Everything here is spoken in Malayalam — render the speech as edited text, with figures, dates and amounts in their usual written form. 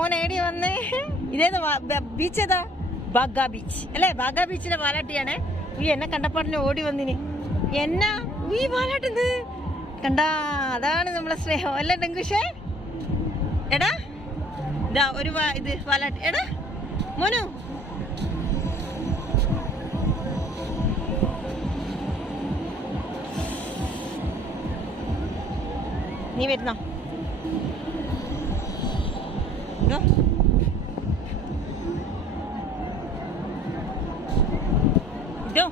മോൻ ഏടി വന്നേ. ഇതേതാ ബീച്ച്? ഏതാ? ബാഗ ബീച്ച് അല്ലേ? ബാഗ ബീച്ചിലെ വാലാട്ടിയാണേ. ഈ എന്നെ കണ്ടപ്പാടിന് ഓടി വന്നിനി. എന്നാ ഈ വാലാട്ടെന്ത് കണ്ടാ? അതാണ് നമ്മളെ സ്നേഹം അല്ലേ ഡങ്കുഷേ? എടാ ഇതാ ഒരു ഇത് വാലാട്ടി. എടാ മോനു, നീ വരുന്നോ? ഇതോ